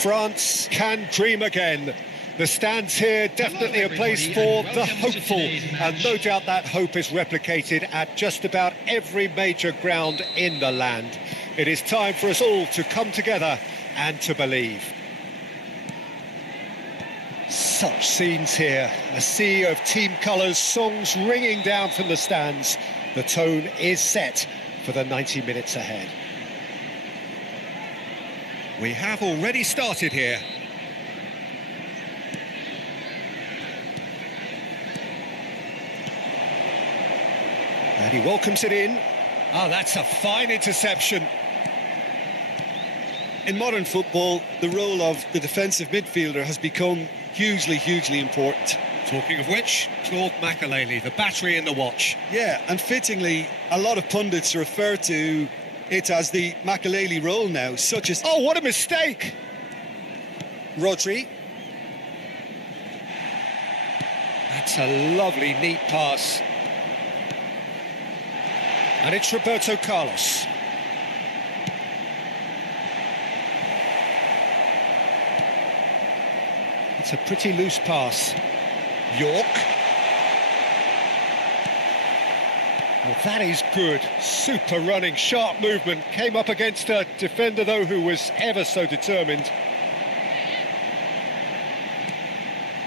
France can dream again. The stands here, definitely a place for the hopeful, and no doubt that hope is replicated at just about every major ground in the land. It is time for us all to come together and to believe. Such scenes here, a sea of team colours, songs ringing down from the stands. The tone is set for the 90 minutes ahead. We have already started here. And he welcomes it in. Oh, that's a fine interception. In modern football, the role of the defensive midfielder has become hugely important. Talking of which, Claude Makelele, the battery in the watch. Yeah, and fittingly, a lot of pundits refer to it as the Makelele role now, such as... Oh, what a mistake! Rodri. That's a lovely, neat pass. And it's Roberto Carlos. It's a pretty loose pass. York. Well, that is good. Super running, sharp movement. Came up against a defender, though, who was ever so determined.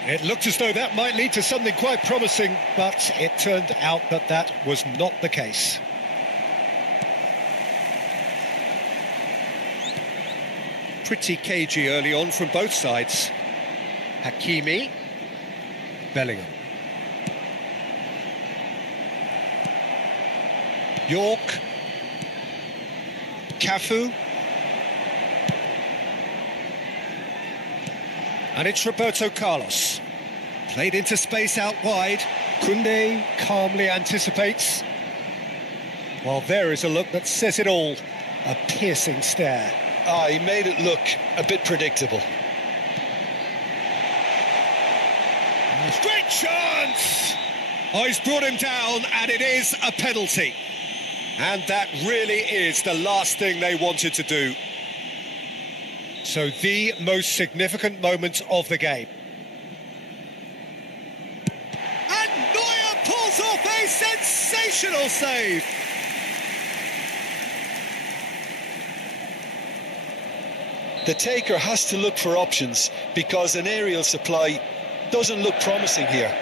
It looked as though that might lead to something quite promising, but it turned out that that was not the case. Pretty cagey early on from both sides. Hakimi. Bellingham. York. Cafu. And it's Roberto Carlos. Played into space out wide. Koundé calmly anticipates. Well, there is a look that says it all. A piercing stare. Ah, he made it look a bit predictable. Great chance! Oh, he's brought him down, and it is a penalty. And that really is the last thing they wanted to do. So the most significant moment of the game. And Neuer pulls off a sensational save. The taker has to look for options because an aerial supply doesn't look promising here.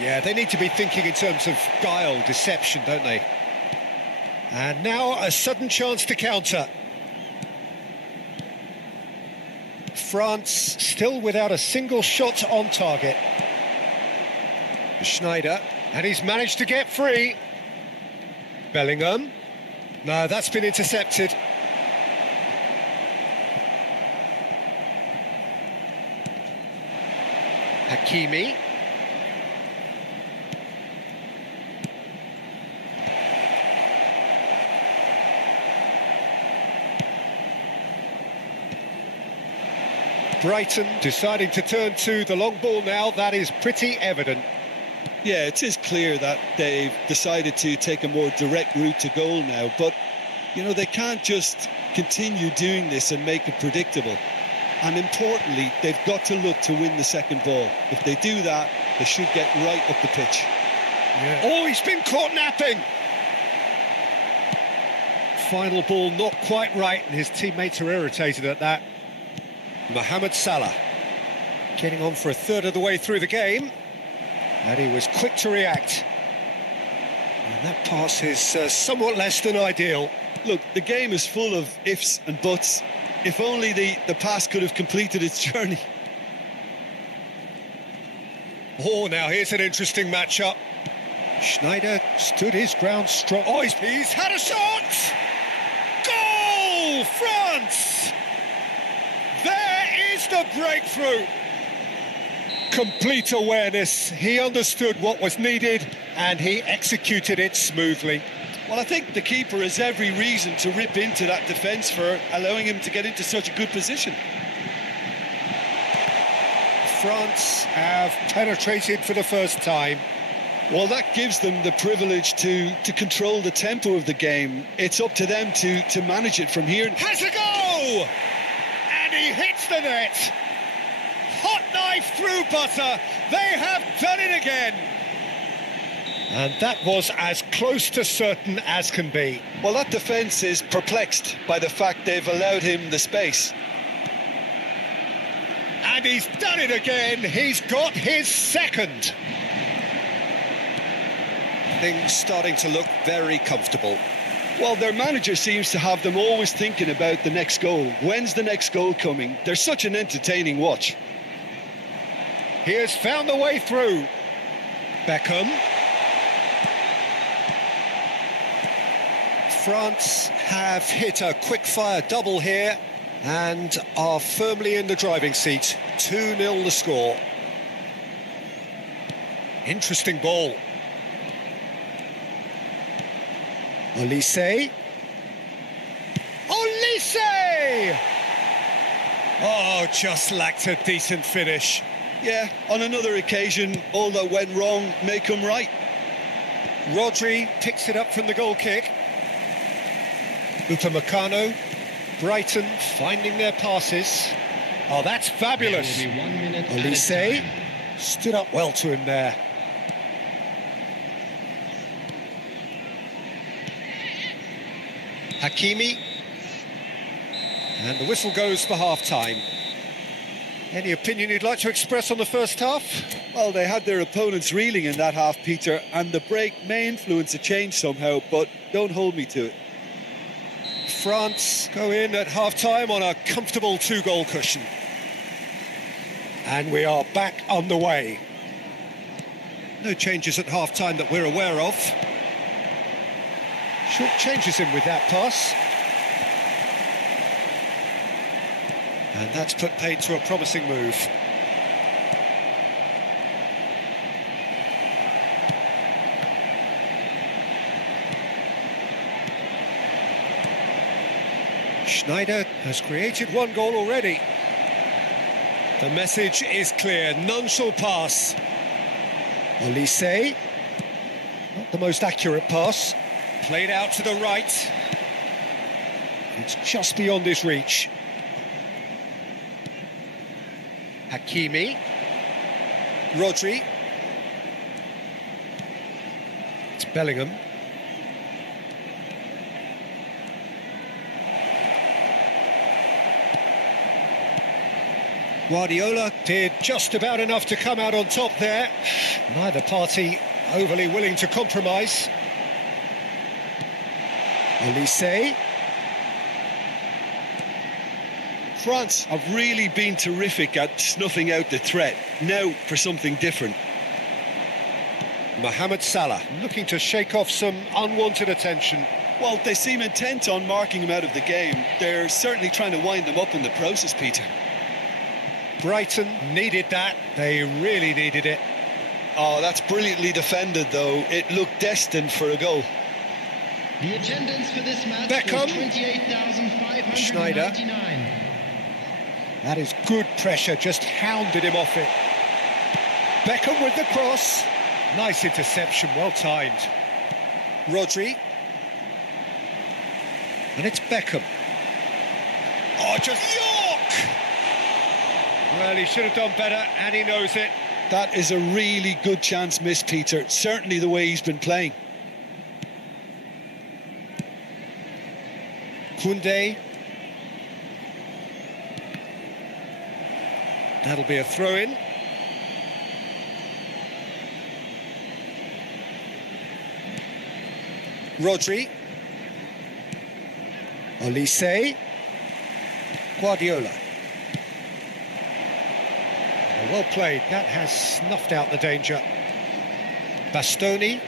Yeah, they need to be thinking in terms of guile, deception, don't they? And now a sudden chance to counter. France still without a single shot on target. Schneider, and he's managed to get free. Bellingham. No, that's been intercepted. Hakimi. Brighton deciding to turn to the long ball now. That is pretty evident. Yeah, it is clear that they've decided to take a more direct route to goal now, but, you know, they can't just continue doing this and make it predictable. And importantly, they've got to look to win the second ball. If they do that, they should get right up the pitch. Yeah. Oh, he's been caught napping. Final ball not quite right, and his teammates are irritated at that. Mohamed Salah getting on for a third of the way through the game, and he was quick to react. And that pass is somewhat less than ideal. Look, the game is full of ifs and buts. If only the pass could have completed its journey. Oh, now here's an interesting matchup. Schneider stood his ground strong. Oh, he's had a shot! Goal, France! There is the breakthrough. Complete awareness. He understood what was needed, and he executed it smoothly. Well, I think the keeper has every reason to rip into that defence for allowing him to get into such a good position. France have penetrated for the first time. Well, that gives them the privilege to control the tempo of the game. It's up to them to manage it from here. Has a go! And he hits hits the net. Hot knife through butter. They have done it again. And that was as close to certain as can be. Well, that defence is perplexed by the fact they've allowed him the space. And he's done it again. He's got his second. Things starting to look very comfortable. Well, their manager seems to have them always thinking about the next goal. When's the next goal coming? They're such an entertaining watch. He has found the way through. Beckham. France have hit a quick-fire double here and are firmly in the driving seat. 2-0 the score. Interesting ball. Olise. Olise! Oh, just lacked a decent finish. Yeah, on another occasion, all that went wrong may come right. Rodri picks it up from the goal kick. Upamecano, Brighton finding their passes. Oh, that's fabulous. Olise stood up well to him there. Hakimi. And the whistle goes for half-time. Any opinion you'd like to express on the first half? Well, they had their opponents reeling in that half, Peter, and the break may influence a change somehow, but don't hold me to it. France go in at half-time on a comfortable 2-goal cushion. And we are back on the way. No changes at half-time that we're aware of. Short changes him with that pass. And that's put paid to a promising move. Schneider has created one goal already. The message is clear, none shall pass. Olise, not the most accurate pass. Played out to the right. It's just beyond his reach. Hakimi. Rodri. It's Bellingham. Guardiola did just about enough to come out on top there. Neither party overly willing to compromise. Olise. France have really been terrific at snuffing out the threat. Now for something different. Mohamed Salah looking to shake off some unwanted attention. Well, they seem intent on marking him out of the game. They're certainly trying to wind them up in the process, Peter. Brighton needed that. They really needed it. Oh, that's brilliantly defended, though. It looked destined for a goal. The attendance for this match Beckham. was 28,599. Schneider. That is good pressure, just hounded him off it. Beckham with the cross. Nice interception, well timed. Rodri. And it's Beckham. Oh, just York! Well, he should have done better, and he knows it. That is a really good chance missed, Peter. Certainly the way he's been playing. Koundé. That'll be a throw-in. Rodri. Olise. Guardiola. Well played. That has snuffed out the danger. Bastoni.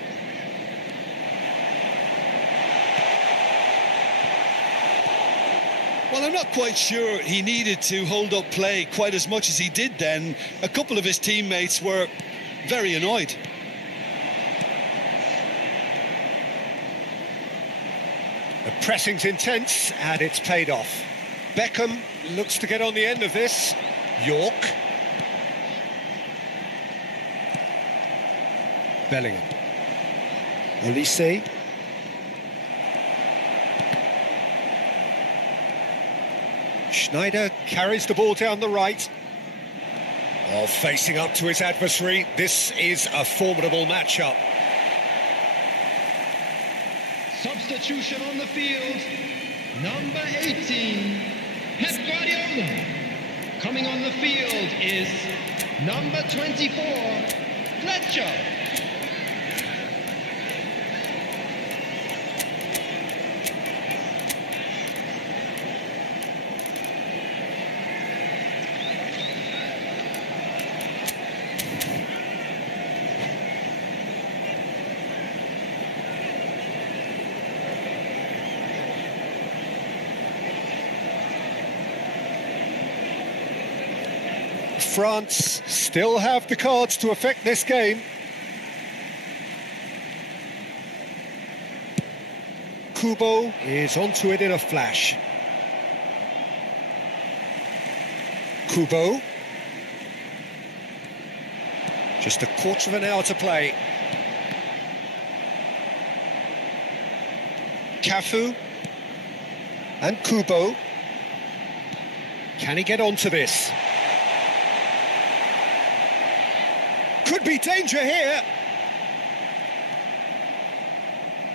Well, I'm not quite sure he needed to hold up play quite as much as he did then. A couple of his teammates were very annoyed. The pressing's intense, and it's paid off. Beckham looks to get on the end of this. York. Bellingham. Olise. Schneider carries the ball down the right. While facing up to his adversary, this is a formidable matchup. Substitution on the field. Number 18, Pep Guardiola. Coming on the field is number 24, Fletcher. France still have the cards to affect this game. Kubo is onto it in a flash. Kubo. Just a quarter of an hour to play. Cafu and Kubo. Can he get onto this? Could be danger here.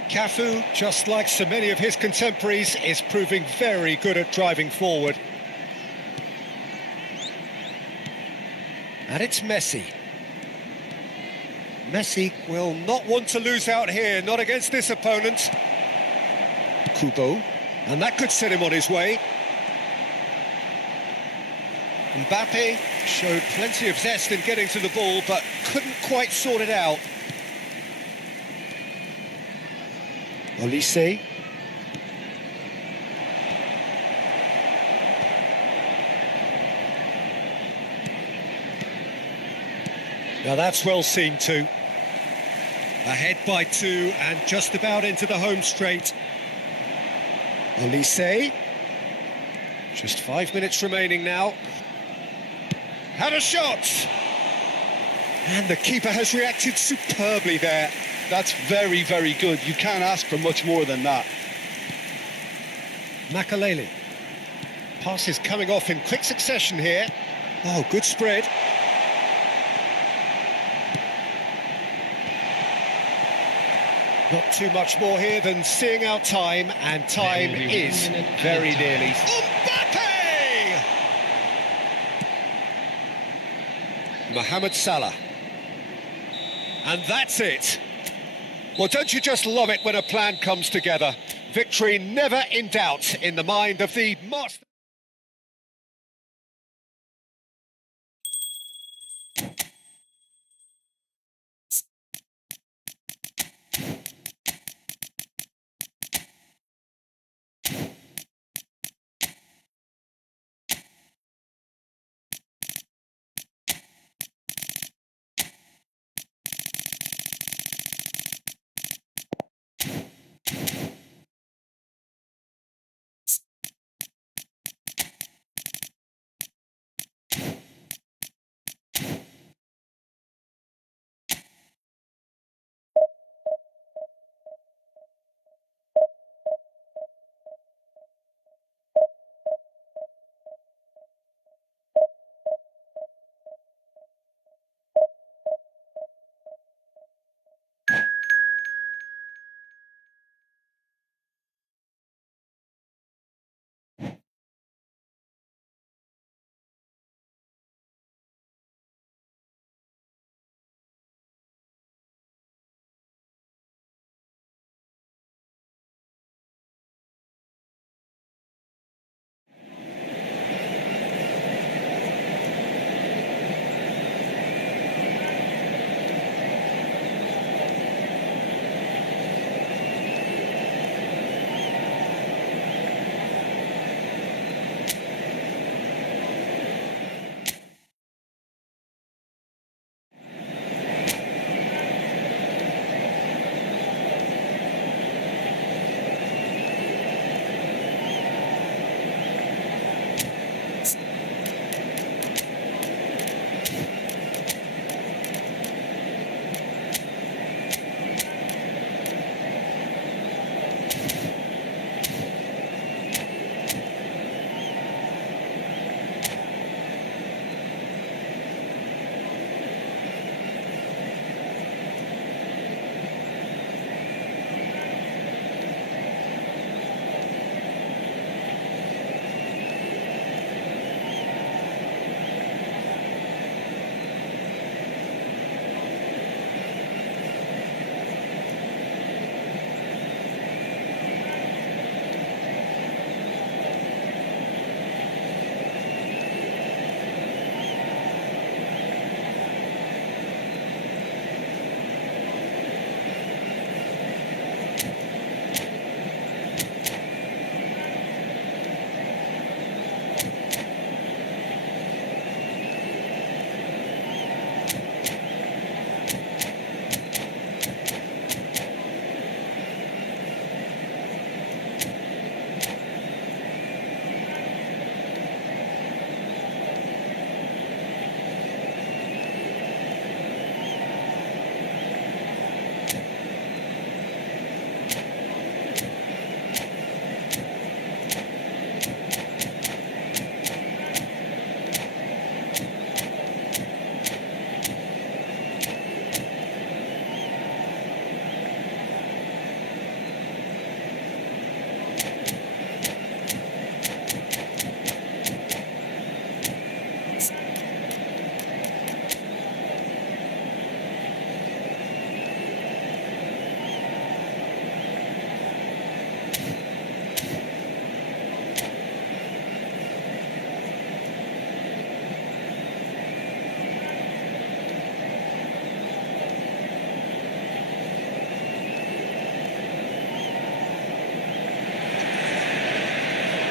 Cafu, just like so many of his contemporaries, is proving very good at driving forward. And it's Messi. Messi will not want to lose out here, not against this opponent. Kubo, and that could set him on his way. Mbappe showed plenty of zest in getting to the ball, but couldn't quite sort it out. Olise. Now that's well seen too. Ahead by 2 and just about into the home straight. Olise. Just 5 minutes remaining now. Had a shot! And the keeper has reacted superbly there. That's very, very good. You can't ask for much more than that. Makalele. Passes coming off in quick succession here. Oh, good spread. Not too much more here than seeing out time, and time is very nearly. Mbappe! Mohamed Salah. And that's it. Well, don't you just love it when a plan comes together? Victory never in doubt in the mind of the master.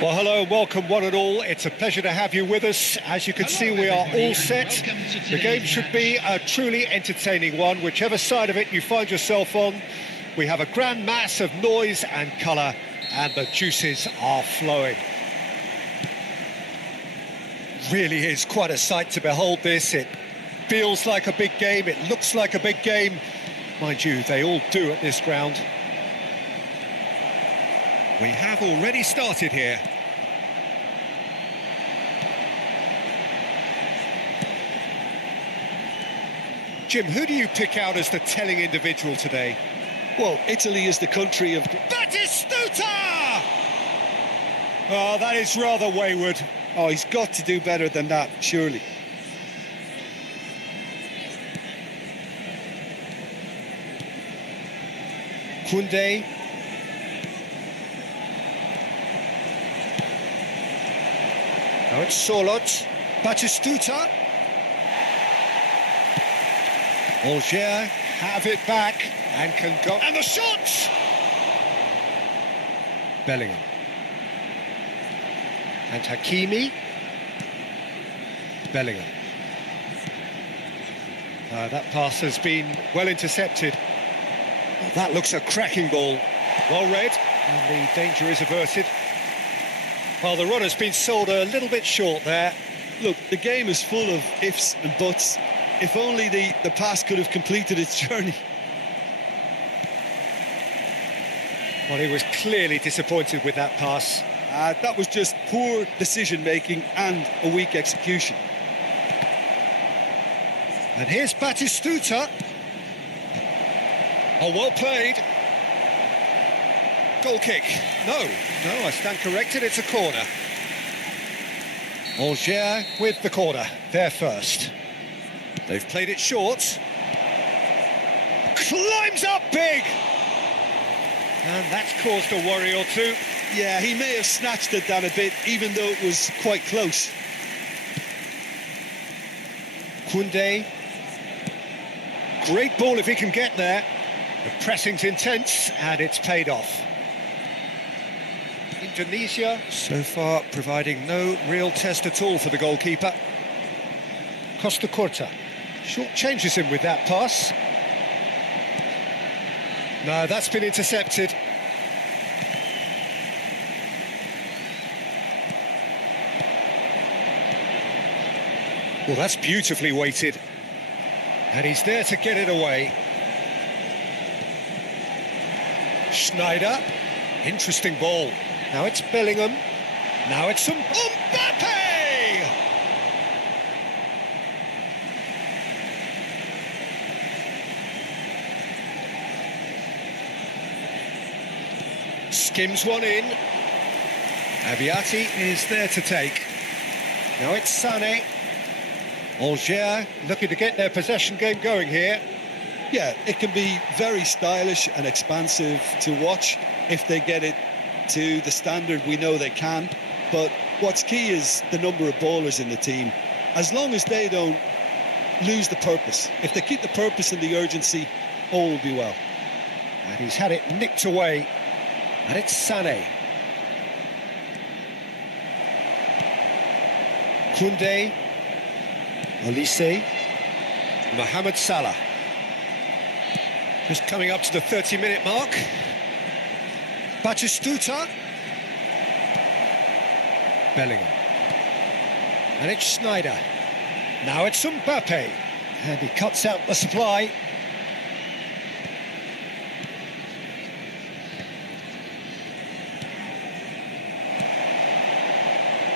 Well, hello and welcome one and all. It's a pleasure to have you with us. As you can see, we are all set. The game should be a truly entertaining one, whichever side of it you find yourself on. We have a grand mass of noise and colour, and the juices are flowing. Really is quite a sight to behold this. It feels like a big game, it looks like a big game. Mind you, they all do at this ground. We have already started here. Jim, who do you pick out as the telling individual today? Well, Italy is the country of... Batistuta! Oh, that is rather wayward. Oh, he's got to do better than that, surely. Koundé. Now it's Solot. Batistuta. Alger have it back and can go. And the shots! Bellingham. And Hakimi. Bellingham. That pass has been well intercepted. Oh, that looks a cracking ball. Well read, and the danger is averted. Well, the run has been sold a little bit short there. Look, the game is full of ifs and buts. If only the pass could have completed its journey. Well, he was clearly disappointed with that pass. That was just poor decision-making and a weak execution. And here's Batistuta. Oh, well played. Goal kick. No, I stand corrected, it's a corner. Alger with the corner, there first. They've played it short. Climbs up big! And that's caused a worry or two. Yeah, he may have snatched it down a bit, even though it was quite close. Koundé. Great ball if he can get there. The pressing's intense, and it's paid off. Indonesia, so far, providing no real test at all for the goalkeeper. Costa Curta. Short changes him with that pass. No, that's been intercepted. Well, that's beautifully weighted. And he's there to get it away. Schneider. Interesting ball. Now it's Bellingham. Now it's Mbappe! Skims one in. Abiati is there to take. Now it's Sané. Alger looking to get their possession game going here. Yeah, it can be very stylish and expansive to watch if they get it to the standard we know they can. But what's key is the number of ballers in the team. As long as they don't lose the purpose, if they keep the purpose and the urgency, all will be well. And he's had it nicked away. And it's Sané. Koundé. Olise. Mohamed Salah. Just coming up to the 30-minute mark. Batistuta. Bellingham. And it's Schneider. Now it's Mbappe. And he cuts out the supply.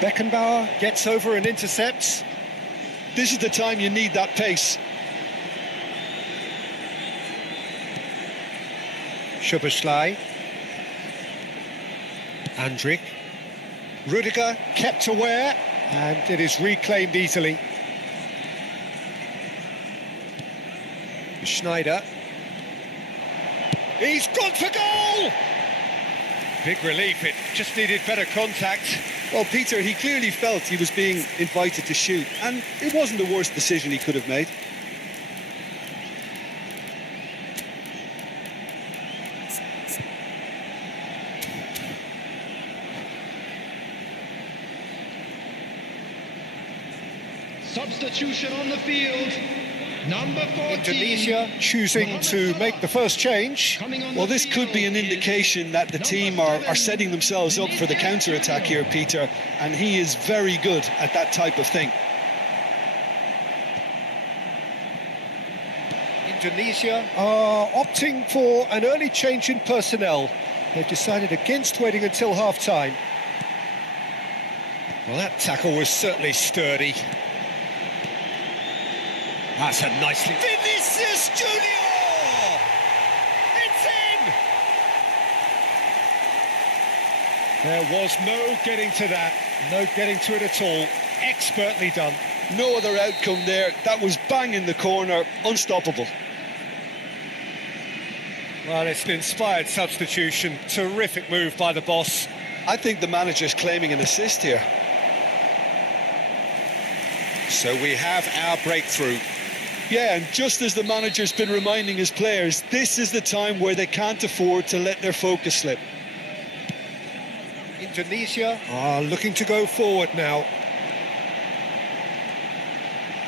Beckenbauer gets over and intercepts. This is the time you need that pace. Szoboszlai. Andrik. Rudiger kept aware, and it is reclaimed easily. Schneider. He's gone for goal! Big relief, it just needed better contact. Well, Peter, he clearly felt he was being invited to shoot, and it wasn't the worst decision he could have made. Substitution on the field. Number 14. Indonesia choosing to make the first change. Well, this could be an indication that the team are setting themselves up for the counter-attack here, Peter, and he is very good at that type of thing. Indonesia are opting for an early change in personnel. They've decided against waiting until half-time. Well, that tackle was certainly sturdy. That's a nicely... Vinicius Junior! It's in! There was no getting to that, no getting to it at all. Expertly done. No other outcome there. That was bang in the corner, unstoppable. Well, it's an inspired substitution. Terrific move by the boss. I think the manager's claiming an assist here. So we have our breakthrough. Yeah, and just as the manager's been reminding his players, this is the time where they can't afford to let their focus slip. Indonesia are looking to go forward now.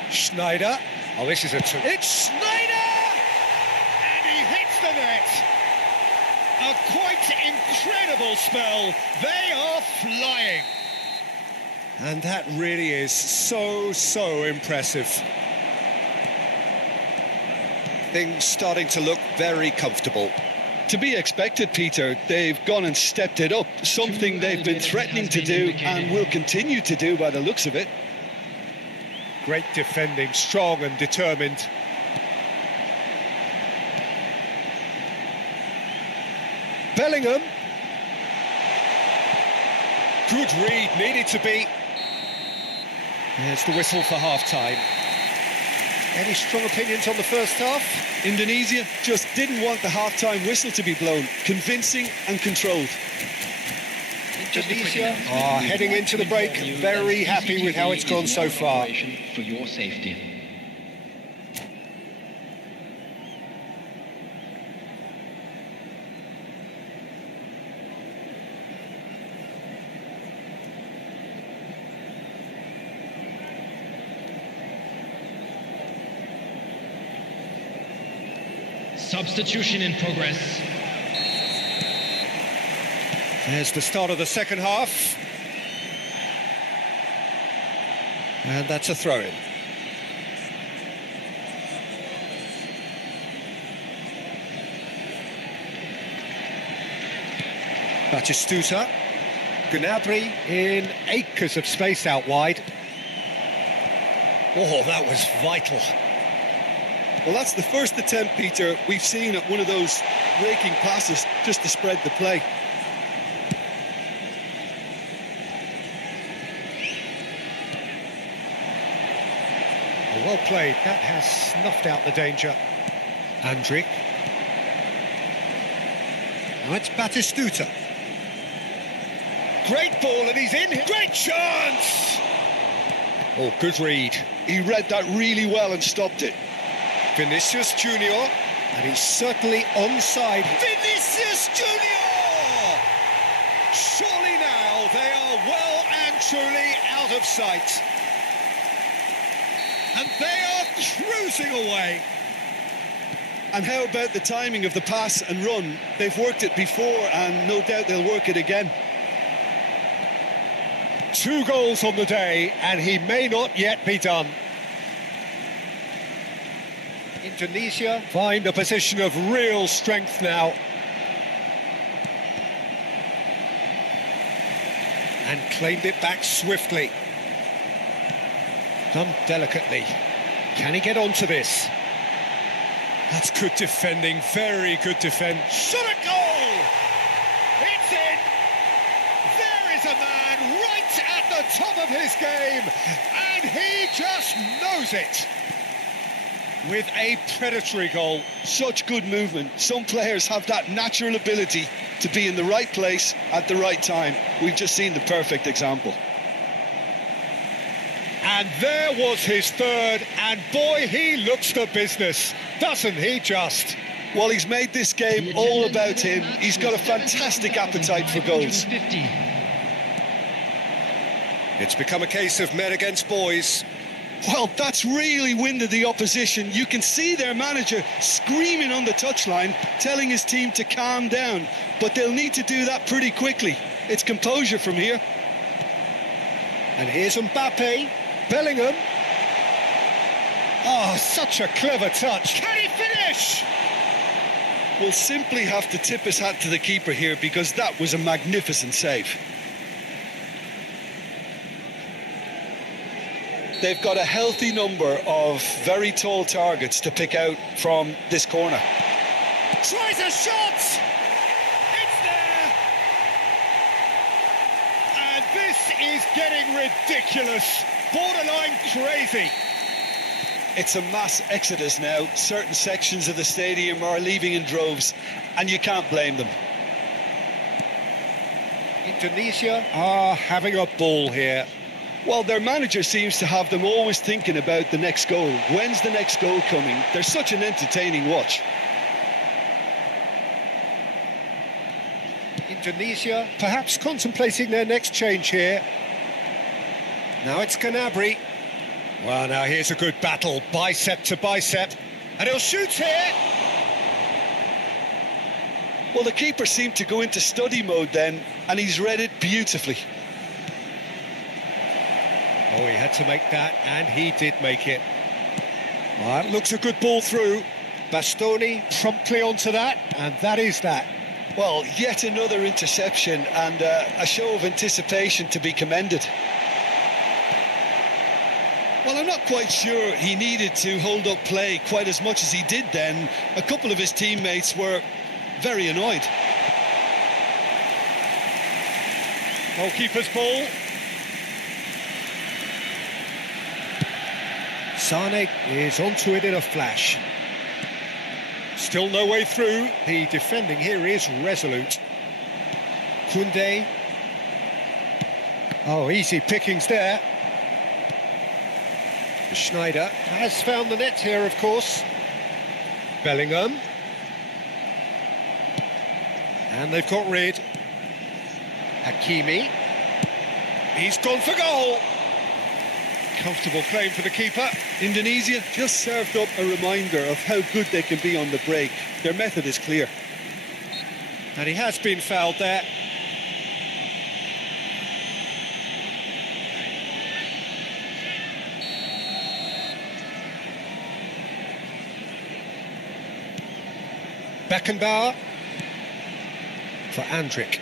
Schneider. Oh, this is a... It's Schneider! And he hits the net. A quite incredible spell. They are flying. And that really is so impressive. Things starting to look very comfortable. To be expected, Peter. They've gone and stepped it up, something they've been threatening to do and will continue to do by the looks of it. Great defending, strong and determined. Bellingham. Good read, needed to be. There's the whistle for half-time. Any strong opinions on the first half? Indonesia just didn't want the half-time whistle to be blown. Convincing and controlled. Indonesia are heading into the break, very happy with how it's gone so far. For your safety. Substitution in progress. There's the start of the second half. And that's a throw-in. Batistuta. Gnabry in acres of space out wide. Oh, that was vital. Well, that's the first attempt, Peter, we've seen at one of those raking passes just to spread the play. Well played, that has snuffed out the danger. Andrik. Now it's Batistuta. Great ball and he's in. Great chance! Oh, good read. He read that really well and stopped it. Vinicius Junior, and he's certainly onside. Vinicius Junior! Surely now they are well and truly out of sight. And they are cruising away. And how about the timing of the pass and run? They've worked it before and no doubt they'll work it again. 2 goals on the day and he may not yet be done. Indonesia find a position of real strength now. And claimed it back swiftly. Done delicately. Can he get onto this? That's good defending, very good defend. Shot a goal! It's in! There is a man right at the top of his game, and he just knows it. With a predatory goal. Such good movement. Some players have that natural ability to be in the right place at the right time. We've just seen the perfect example. And there was his third, and boy, he looks the business, doesn't he just? Well, he's made this game all about him. He's got a fantastic appetite for goals. It's become a case of men against boys. Well, that's really winded the opposition. You can see their manager screaming on the touchline, telling his team to calm down. But they'll need to do that pretty quickly. It's composure from here. And here's Mbappe, Bellingham. Oh, such a clever touch. Can he finish? We'll simply have to tip his hat to the keeper here because that was a magnificent save. They've got a healthy number of very tall targets to pick out from this corner. Tries a shot! It's there! And this is getting ridiculous. Borderline crazy. It's a mass exodus now. Certain sections of the stadium are leaving in droves, and you can't blame them. Indonesia are having a ball here. Well, their manager seems to have them always thinking about the next goal. When's the next goal coming? They're such an entertaining watch. Indonesia perhaps contemplating their next change here. Now it's Gnabry. Well, now here's a good battle, bicep to bicep, and he'll shoot here. Well, the keeper seemed to go into study mode then, and he's read it beautifully. Oh, he had to make that, and he did make it. Well, that looks a good ball through. Bastoni promptly onto that, and that is that. Well, yet another interception and a show of anticipation to be commended. Well, I'm not quite sure he needed to hold up play quite as much as he did then. A couple of his teammates were very annoyed. Goalkeeper's ball. Sane is onto it in a flash. Still no way through. The defending here is resolute. Koundé. Oh, easy pickings there. Schneider has found the net here, of course. Bellingham. And they've got rid. Hakimi. He's gone for goal. Comfortable claim for the keeper. Indonesia just served up a reminder of how good they can be on the break. Their method is clear. And he has been fouled there. Beckenbauer for Andrick.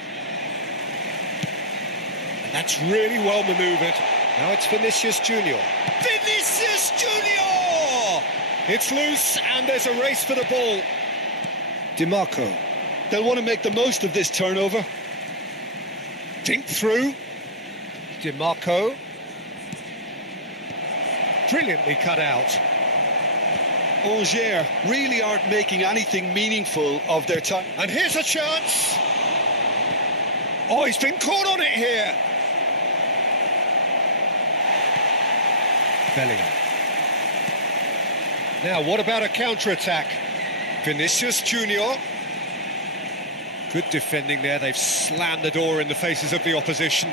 And that's really well manoeuvred. Now it's Vinicius Junior. Vinicius Junior! It's loose and there's a race for the ball. DiMarco. They'll want to make the most of this turnover. Dink through. DiMarco. Brilliantly cut out. Angers really aren't making anything meaningful of their time. And here's a chance. Oh, he's been caught on it here. Bellingham. Now, what about a counter-attack? Vinicius Junior. Good defending there. They've slammed the door in the faces of the opposition.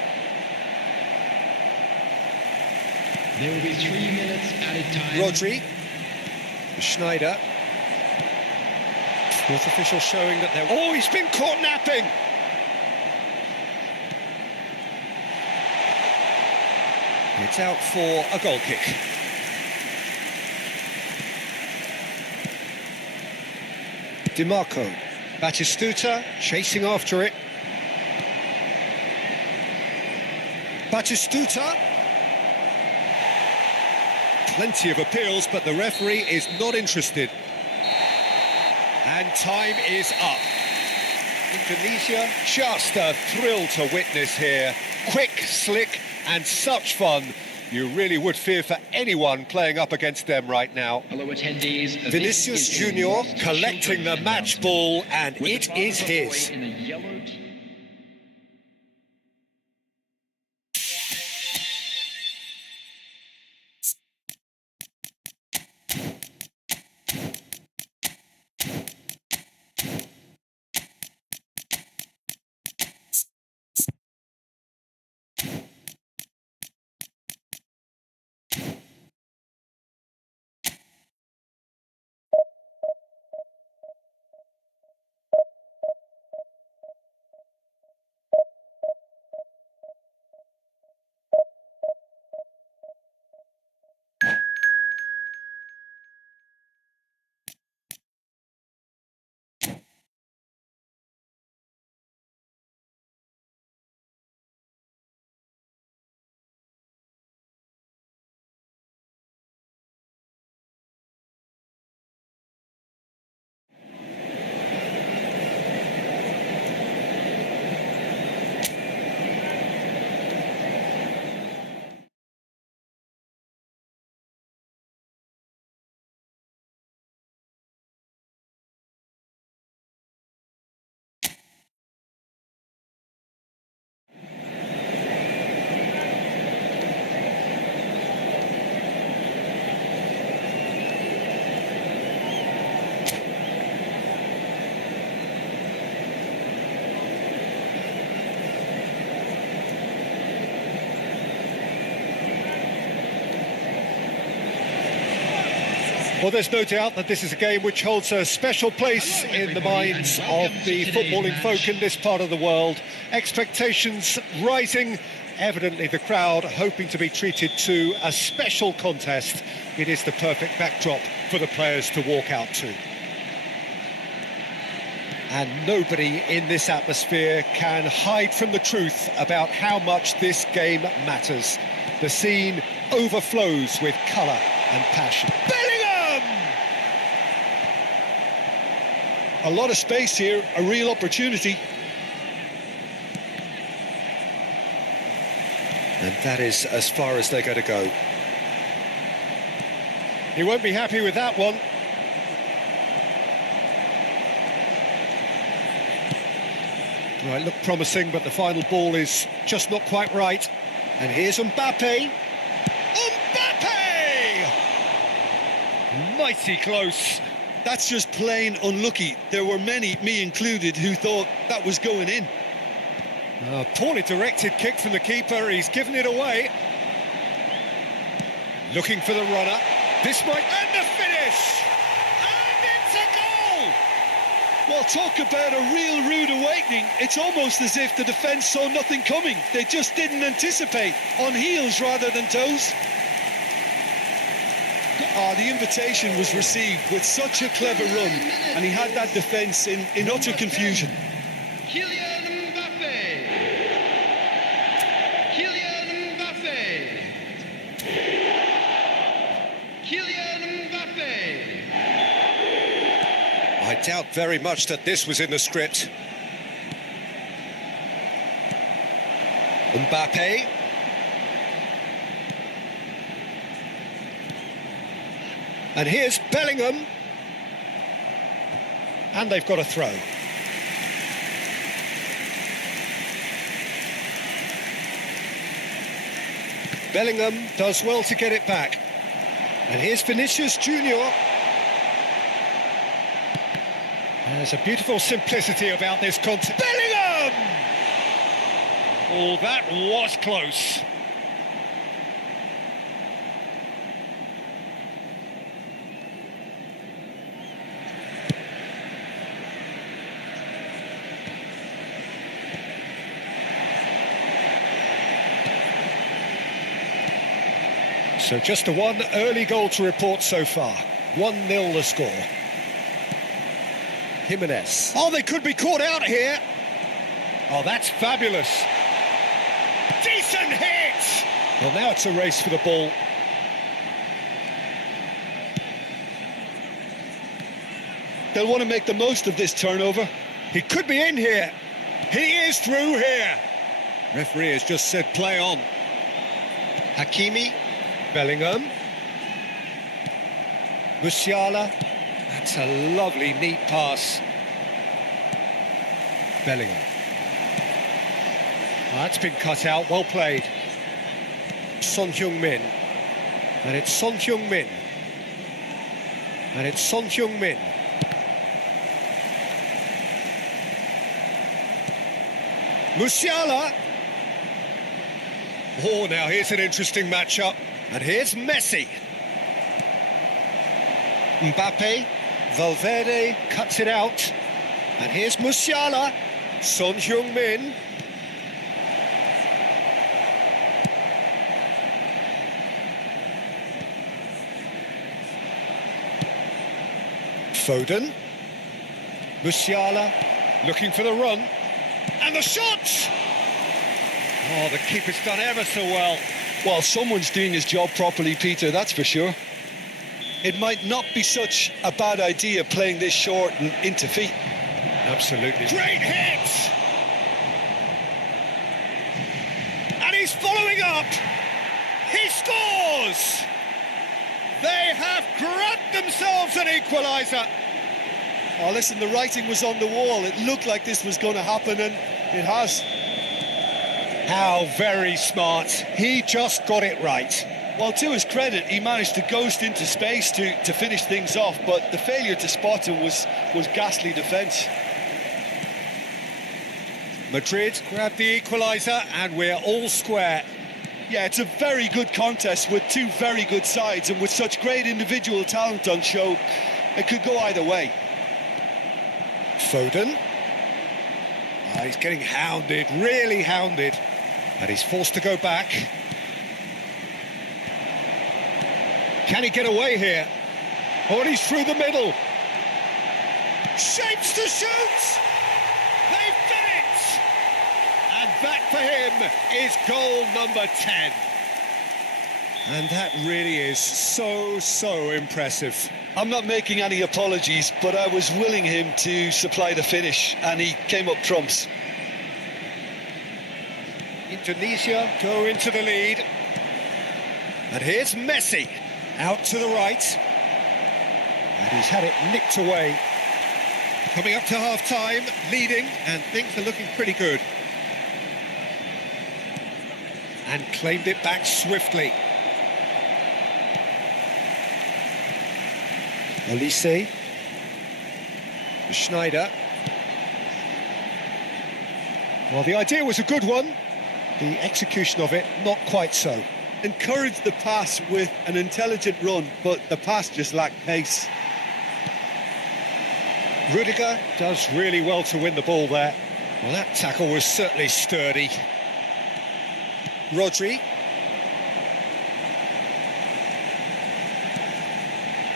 There will be 3 minutes added time. Rodri. Schneider. Fourth official showing that they're... Oh, he's been caught napping! It's out for a goal kick. DiMarco. Batistuta chasing after it. Batistuta. Plenty of appeals, but the referee is not interested. And time is up. Indonesia, just a thrill to witness here. Quick, slick, and such fun. You really would fear for anyone playing up against them right now. Hello, attendees. Vinicius Junior collecting the match ball, and it is his. In a yellow Well, there's no doubt that this is a game which holds a special place in the minds of the footballing folk in this part of the world. Expectations rising. Evidently the crowd hoping to be treated to a special contest. It is the perfect backdrop for the players to walk out to. And nobody in this atmosphere can hide from the truth about how much this game matters. The scene overflows with colour and passion. Bellingham! A lot of space here, a real opportunity. And that is as far as they're going to go. He won't be happy with that one. Right, looked promising, but the final ball is just not quite right. And here's Mbappe. Mbappe! Mighty close. That's just plain unlucky. There were many, me included, who thought that was going in. A poorly directed kick from the keeper. He's given it away. Looking for the runner. This might... And the finish! And it's a goal! Well, talk about a real rude awakening. It's almost as if the defence saw nothing coming. They just didn't anticipate. On heels rather than toes. The invitation was received with such a clever run, and he had that defence in utter confusion. Kylian Mbappe. Kylian Mbappe. Kylian Mbappe. I doubt very much that this was in the script. Mbappe. And here's Bellingham. And they've got a throw. Bellingham does well to get it back. And here's Vinicius Junior. There's a beautiful simplicity about this contest. Bellingham! Oh, that was close. So just the one early goal to report so far. 1-0 the score. Jimenez. Oh, they could be caught out here. Oh, that's fabulous. Decent hit! Well, now it's a race for the ball. They'll want to make the most of this turnover. He could be in here. He is through here. Referee has just said play on. Hakimi. Bellingham. Musiala. That's a lovely, neat pass. Bellingham. Oh, that's been cut out, well played. Son Heung-min. And it's Son Heung-min. And it's Son Heung-min. Musiala. Oh, now here's an interesting matchup. And here's Messi. Mbappe. Valverde cuts it out. And here's Musiala. Son Heung-min. Foden. Musiala looking for the run. And the shot! Oh, the keeper's done ever so well. Well, someone's doing his job properly, Peter, that's for sure. It might not be such a bad idea playing this short and into feet. Absolutely. Great hit! And he's following up. He scores! They have grabbed themselves an equaliser. Oh, listen, the writing was on the wall. It looked like this was going to happen, and it has. How very smart. He just got it right. Well, to his credit, he managed to ghost into space to finish things off, but the failure to spot him was ghastly defence. Madrid grabbed the equaliser, and we're all square. Yeah, it's a very good contest with two very good sides, and with such great individual talent on show, it could go either way. Foden. He's getting hounded, really hounded. And he's forced to go back. Can he get away here? Oh, and he's through the middle. Shapes to shoot! They've done it! And that for him is goal number 10. And that really is so impressive. I'm not making any apologies, but I was willing him to supply the finish, and he came up trumps. Indonesia go into the lead. And here's Messi, out to the right. And he's had it nicked away. Coming up to half-time, leading, and things are looking pretty good. And claimed it back swiftly. Olise. Schneider. Well, the idea was a good one. The execution of it, not quite so. Encouraged the pass with an intelligent run, but the pass just lacked pace. Rudiger does really well to win the ball there. Well, that tackle was certainly sturdy. Rodri.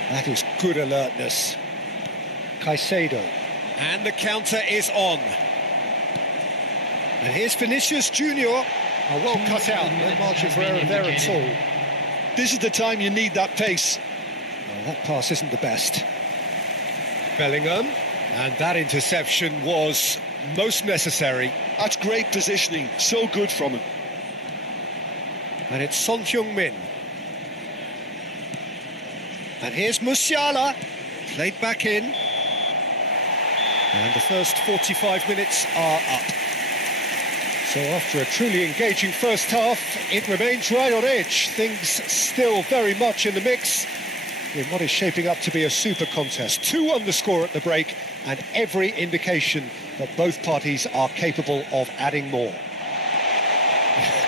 That is good alertness. Caicedo. And the counter is on. And here's Vinicius Junior. Well cut out, no margin for error there at all. This is the time you need that pace. Well, that pass isn't the best. Bellingham. And that interception was most necessary. That's great positioning, so good from him. And it's Son Heung-min. And here's Musiala, played back in. And the first 45 minutes are up. So after a truly engaging first half, it remains right on edge. Things still very much in the mix in what is shaping up to be a super contest. 2-1 the score at the break, and every indication that both parties are capable of adding more.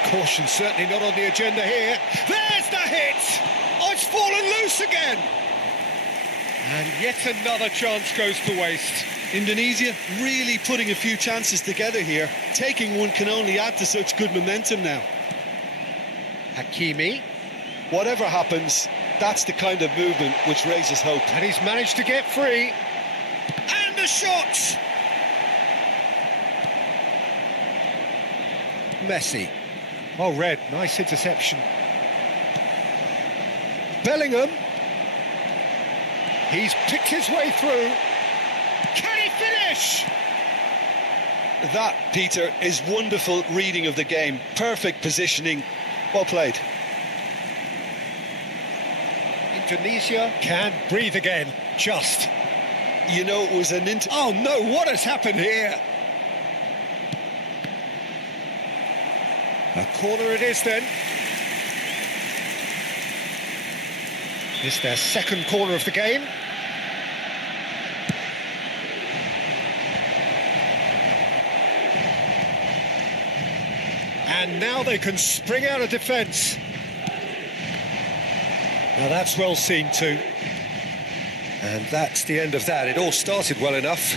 Caution certainly not on the agenda here. There's the hit! Oh, it's fallen loose again! And yet another chance goes to waste. Indonesia really putting a few chances together here. Taking one can only add to such good momentum now. Hakimi. Whatever happens, that's the kind of movement which raises hope. And he's managed to get free. And the shot! Messi. Oh, Red, nice interception. Bellingham. He's picked his way through. Can he finish? That, Peter, is wonderful reading of the game. Perfect positioning. Well played. Indonesia can breathe again. Just. You know, it was an Oh no, what has happened here? A corner it is then. It's their second corner of the game. And now they can spring out of defence. Now that's well seen too. And that's the end of that. It all started well enough.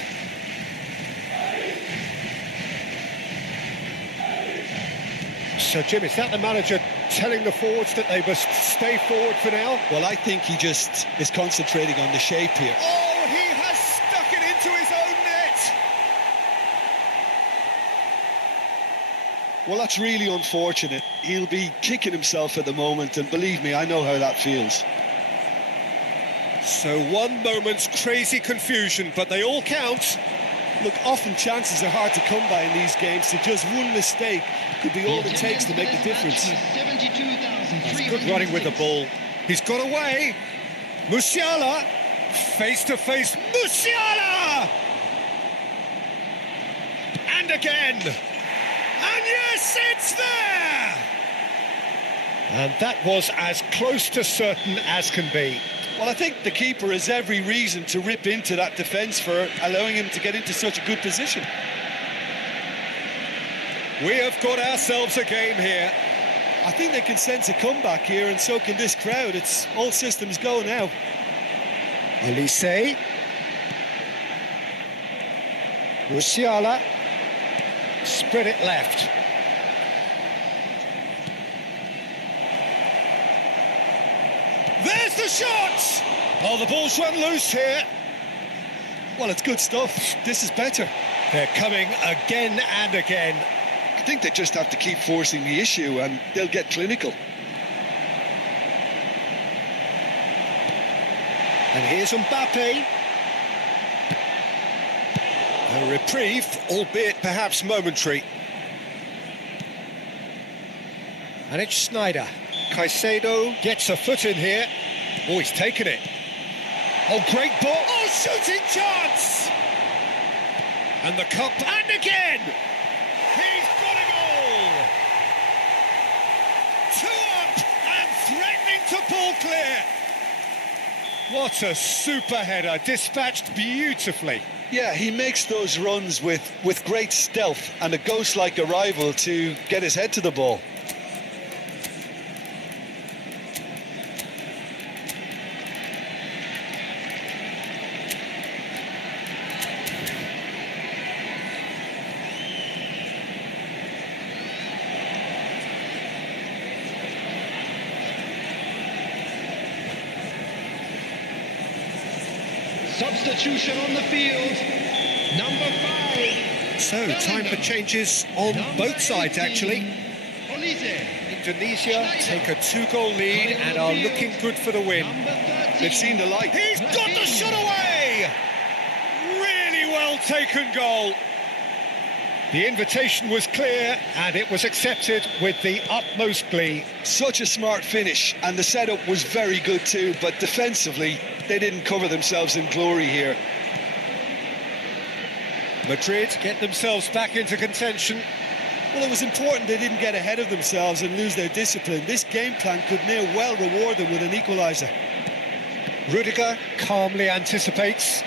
So, Jim, is that the manager telling the forwards that they must stay forward for now? Well, I think he just is concentrating on the shape here. Oh, he has stuck it into his own net! Well, that's really unfortunate. He'll be kicking himself at the moment, and believe me, I know how that feels. So one moment's crazy confusion, but they all count. Look, often chances are hard to come by in these games, so just one mistake could be all it takes to make the difference. That's good running with the ball. He's got away. Musiala, face to face. Musiala! And again. And yes, it's there! And that was as close to certain as can be. Well, I think the keeper has every reason to rip into that defence for allowing him to get into such a good position. We have got ourselves a game here. I think they can sense a comeback here, and so can this crowd. It's all systems go now. Olise. Musiala. Spread it left. There's the shot! Oh, the ball's run loose here. Well, it's good stuff. This is better. They're coming again and again. I think they just have to keep forcing the issue and they'll get clinical. And here's Mbappe. A reprieve, albeit perhaps momentary. And it's Schneider. Caicedo gets a foot in here. Oh, he's taken it. Oh, great ball. Oh, shooting chance! And the cup, and again! He's got a goal! 2 up and threatening to pull clear. What a super header, dispatched beautifully. Yeah, he makes those runs with great stealth and a ghost-like arrival to get his head to the ball. Substitution on the field. Number 5. So, time for changes on both sides, actually. Olise. Indonesia take a 2-goal lead and are looking good for the win. They've seen the light. He's got the shot away! Really well taken goal. The invitation was clear and it was accepted with the utmost glee. Such a smart finish, and the setup was very good too, but defensively they didn't cover themselves in glory here. Madrid get themselves back into contention. Well, it was important they didn't get ahead of themselves and lose their discipline. This game plan could now well reward them with an equaliser. Rudiger calmly anticipates.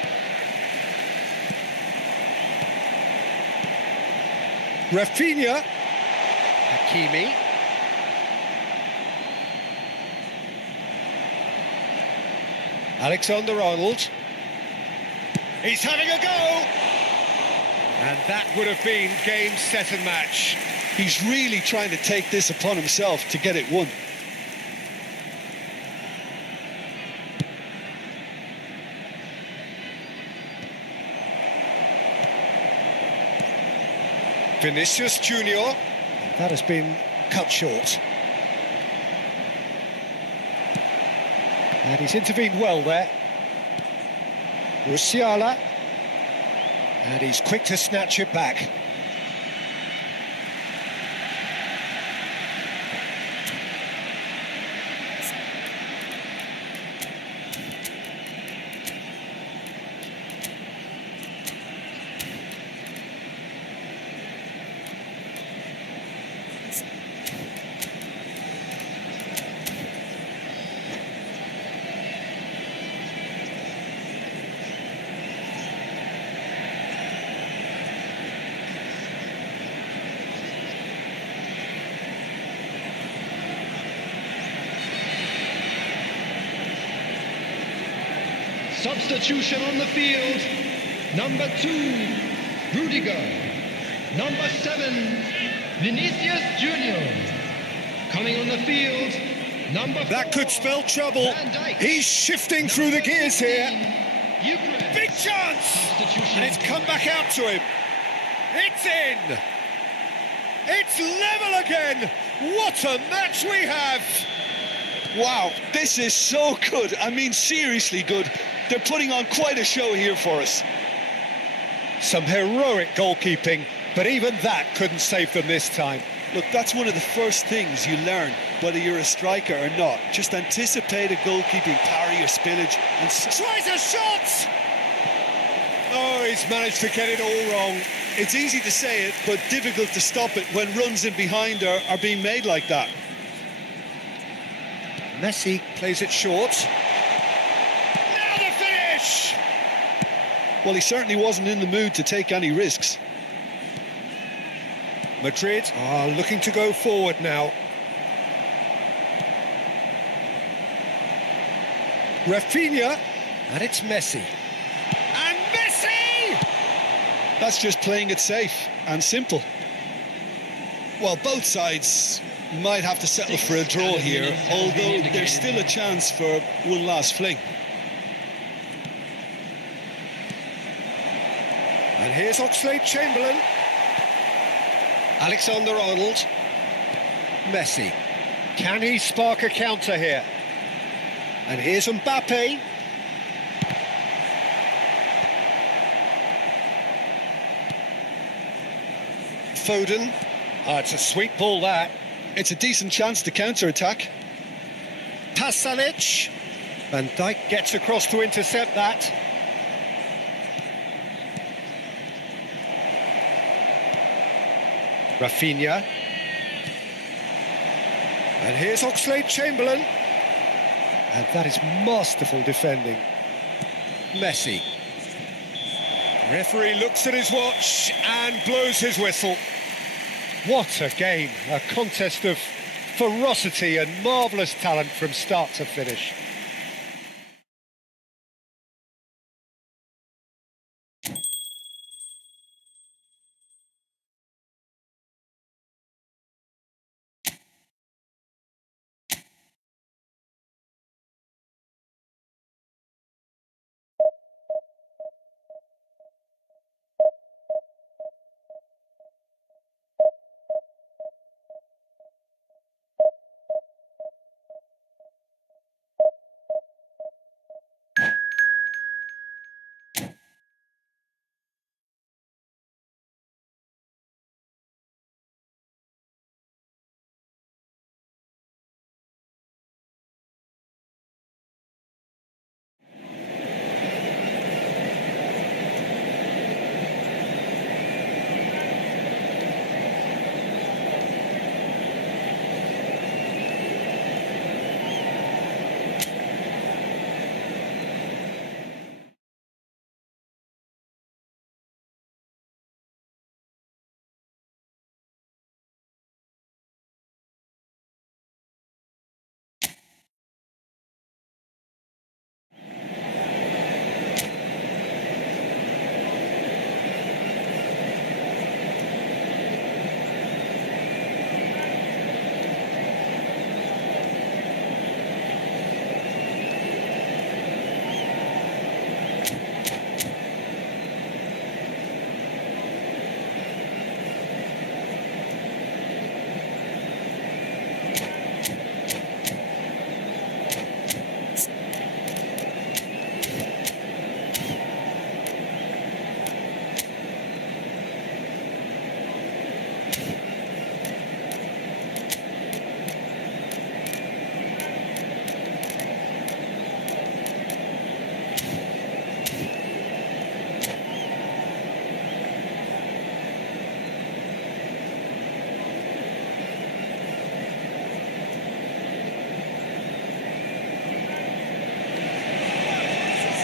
Rafinha. Hakimi. Alexander-Arnold. He's having a go! And that would have been game, set and match. He's really trying to take this upon himself to get it won. Vinicius Junior. That has been cut short. And he's intervened well there. Musiala. And he's quick to snatch it back. Substitution on the field. Number 2, Rudiger. Number 7, Vinicius Junior. Coming on the field, number 4. That could spell trouble. He's shifting through the gears here. Big chance! And it's come back out to him. It's in! It's level again! What a match we have! Wow, this is so good. I mean, seriously good. They're putting on quite a show here for us. Some heroic goalkeeping, but even that couldn't save them this time. Look, that's one of the first things you learn, whether you're a striker or not. Just anticipate a goalkeeping parry or spillage and... Tries a shot! Oh, he's managed to get it all wrong. It's easy to say it, but difficult to stop it when runs in behind are being made like that. Messi plays it short. Now the finish! Well, he certainly wasn't in the mood to take any risks. Madrid are looking to go forward now. Rafinha, and it's Messi. And Messi! That's just playing it safe and simple. Well, both sides might have to settle for a draw here, although there's still a chance for one last fling. And here's Oxlade-Chamberlain. Alexander-Arnold. Messi. Can he spark a counter here? And here's Mbappe. Foden. Oh, it's a sweet ball, that. It's a decent chance to counter-attack. Pasalic. Van Dijk gets across to intercept that. Rafinha. And here's Oxlade-Chamberlain. And that is masterful defending. Messi. Referee looks at his watch and blows his whistle. What a game, a contest of ferocity and marvellous talent from start to finish.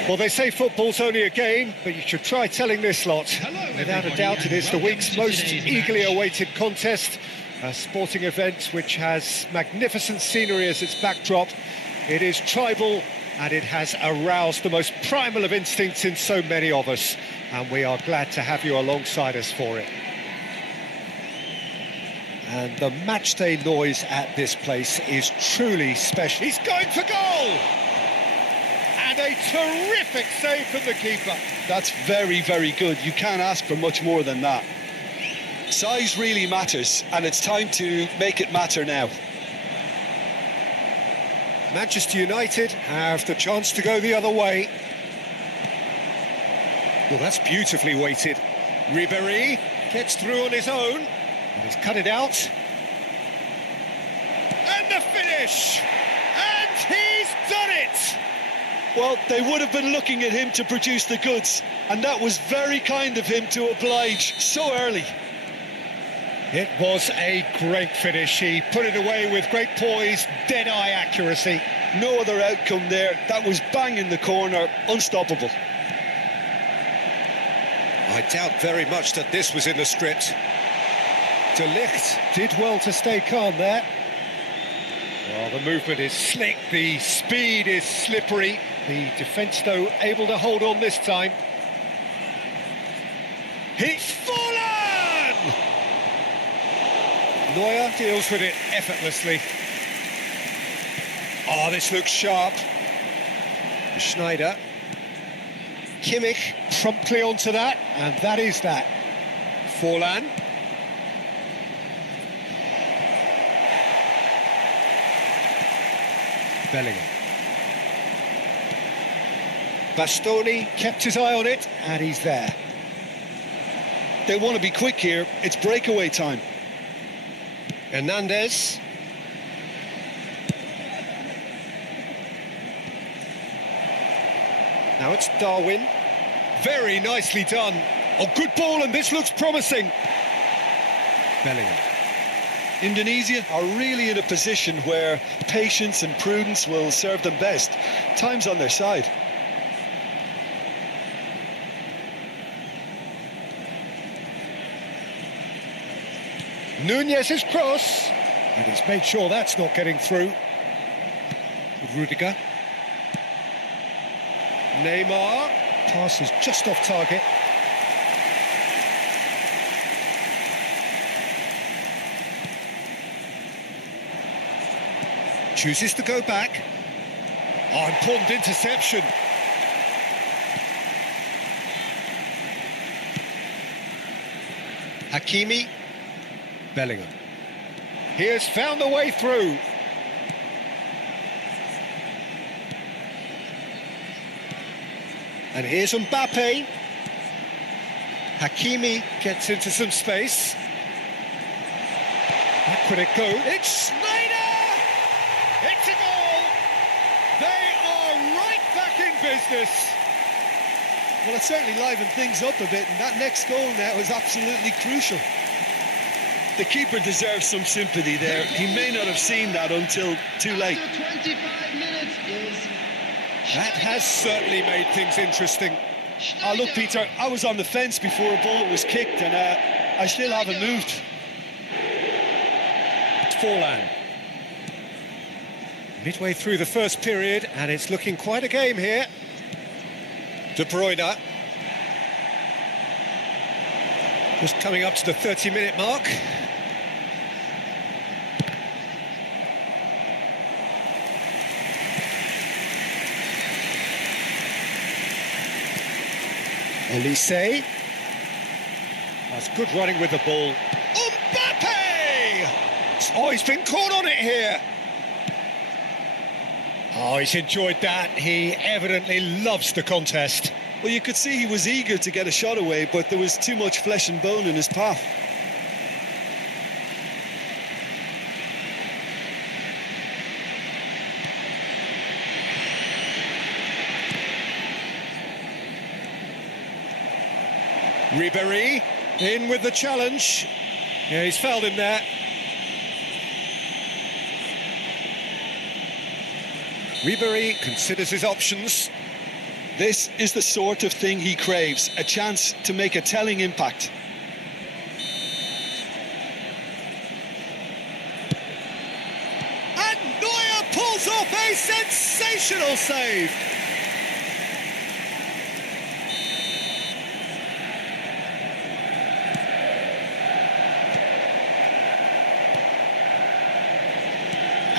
Well, they say football's only a game, but you should try telling this lot. Without a doubt, it is the week's most eagerly awaited contest, a sporting event which has magnificent scenery as its backdrop. It is tribal, and it has aroused the most primal of instincts in so many of us, and we are glad to have you alongside us for it. And the matchday noise at this place is truly special. He's going for goal! And a terrific save from the keeper. That's very, very good. You can't ask for much more than that. Size really matters, and it's time to make it matter now. Manchester United have the chance to go the other way. Well, that's beautifully weighted. Ribéry gets through on his own, and he's cut it out. And the finish! And he's done it! Well, they would have been looking at him to produce the goods, and that was very kind of him to oblige so early. It was a great finish. He put it away with great poise, dead-eye accuracy. No other outcome there. That was bang in the corner, unstoppable. I doubt very much that this was in the script. De Ligt did well to stay calm there. Well, the movement is slick, the speed is slippery. The defence, though, able to hold on this time. He's fallen! Neuer deals with it effortlessly. Oh, this looks sharp. Schneider. Kimmich promptly onto that, and that is that. Forlan. Bellingham. Bastoni kept his eye on it, and he's there. They want to be quick here. It's breakaway time. Hernandez. Now it's Darwin. Very nicely done. Oh, good ball, and this looks promising. Bellingham. Indonesia are really in a position where patience and prudence will serve them best. Time's on their side. Nunez's cross. And he's made sure that's not getting through. Rudiger. Neymar. Pass is just off target. Chooses to go back. Oh, important interception. Hakimi. Bellingham. He has found the way through. And here's Mbappe. Hakimi gets into some space. Back would it go? It's Schneider! It's a goal! They are right back in business. Well, it certainly livened things up a bit, and that next goal now is absolutely crucial. The keeper deserves some sympathy there. He may not have seen that until too late. After 25 minutes is That has certainly made things interesting. Look, Peter, I was on the fence before a ball was kicked, and I still haven't moved. Forlan. Midway through the first period, and it's looking quite a game here. De Bruyne. Just coming up to the 30-minute mark. Elise. That's good running with the ball. Mbappe! Oh, he's been caught on it here. Oh, he's enjoyed that. He evidently loves the contest. Well, you could see he was eager to get a shot away, but there was too much flesh and bone in his path. Ribéry in with the challenge. Yeah, he's fouled him there. Ribéry considers his options. This is the sort of thing he craves, a chance to make a telling impact. And Neuer pulls off a sensational save.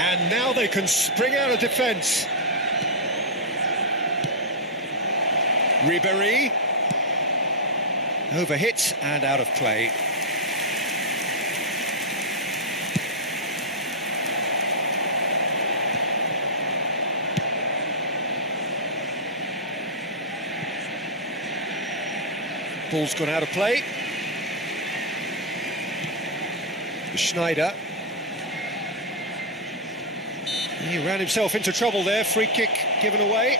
And now they can spring out of defence. Ribéry. Overhit and out of play. Ball's gone out of play. Schneider. He ran himself into trouble there. Free kick given away.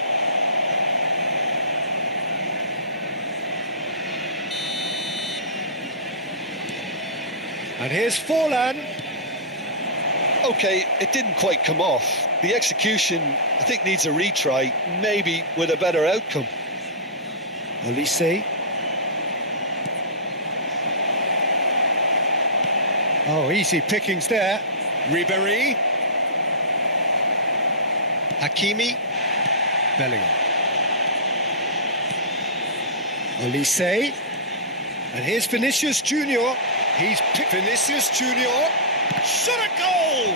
And here's Forlan. Okay, it didn't quite come off. The execution, I think, needs a retry, maybe with a better outcome. Elise. Oh, easy pickings there. Ribéry. Hakimi. Bellingham. Olise. And here's Vinicius Junior. He's picked Vinicius Junior. Shot a goal!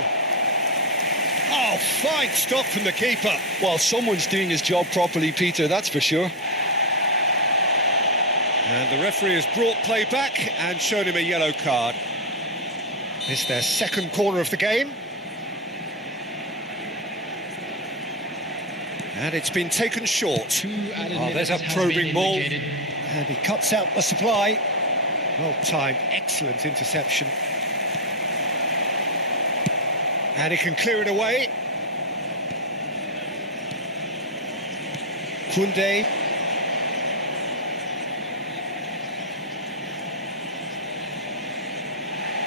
Oh, fine stop from the keeper. Well, someone's doing his job properly, Peter, that's for sure. And the referee has brought play back and shown him a yellow card. It's their second corner of the game. And it's been taken short. Oh, there's a probing ball. And he cuts out the supply. Well timed, excellent interception. And he can clear it away. Koundé.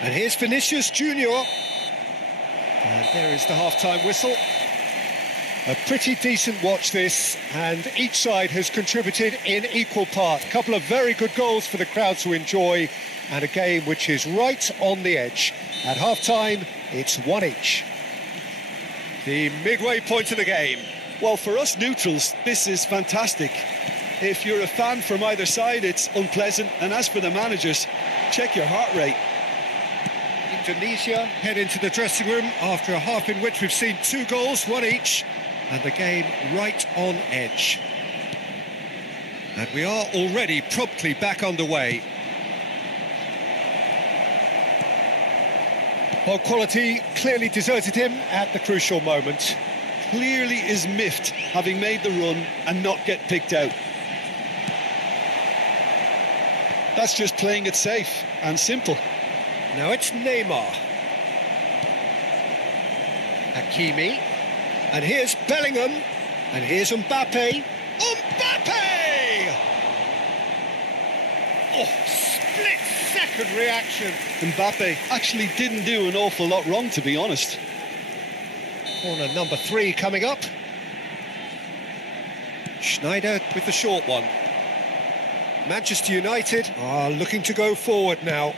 And here's Vinicius Junior. And there is the half-time whistle. A pretty decent watch this, and each side has contributed in equal part. A couple of very good goals for the crowd to enjoy, and a game which is right on the edge. At half-time, it's one each. The midway point of the game. Well, for us neutrals, this is fantastic. If you're a fan from either side, it's unpleasant. And as for the managers, check your heart rate. Indonesia head into the dressing room after a half in which we've seen 2 goals, one each, and the game right on edge. And we are already promptly back underway. Well, quality clearly deserted him at the crucial moment. Clearly is miffed, having made the run and not get picked out. That's just playing it safe and simple. Now it's Neymar. Hakimi. And here's Bellingham. And here's Mbappe. Mbappe! Oh, split-second reaction. Mbappe actually didn't do an awful lot wrong, to be honest. Corner number 3 coming up. Schneider with the short one. Manchester United are looking to go forward now.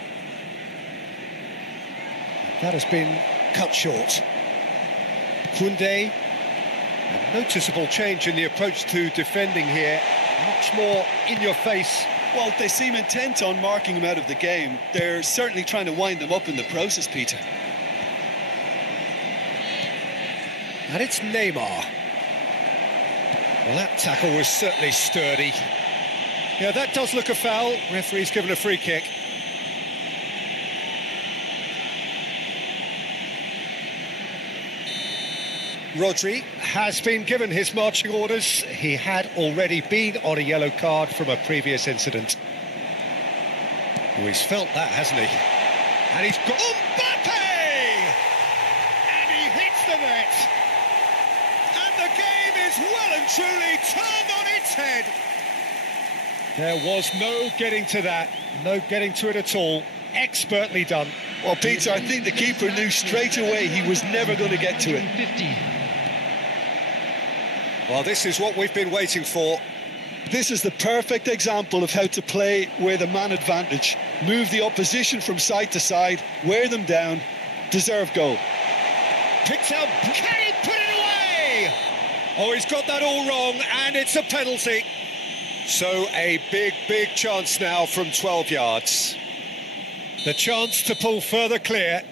That has been cut short. Koundé. A noticeable change in the approach to defending here. Much more in your face. Well, they seem intent on marking him out of the game. They're certainly trying to wind them up in the process, Peter. And it's Neymar. Well, that tackle was certainly sturdy. Yeah, that does look a foul. Referee's given a free kick. Rodri has been given his marching orders. He had already been on a yellow card from a previous incident. Oh, he's felt that, hasn't he? And he's got Mbappe! And he hits the net. And the game is well and truly turned on its head. There was no getting to that, no getting to it at all. Expertly done. Well, Peter, I think the keeper knew straight away he was never going to get to it. Well, this is what we've been waiting for. This is the perfect example of how to play with a man advantage. Move the opposition from side to side, wear them down, deserve goal. Picks out, can he put it away? Oh, he's got that all wrong, and it's a penalty. So a big chance now from 12 yards. The chance to pull further clear.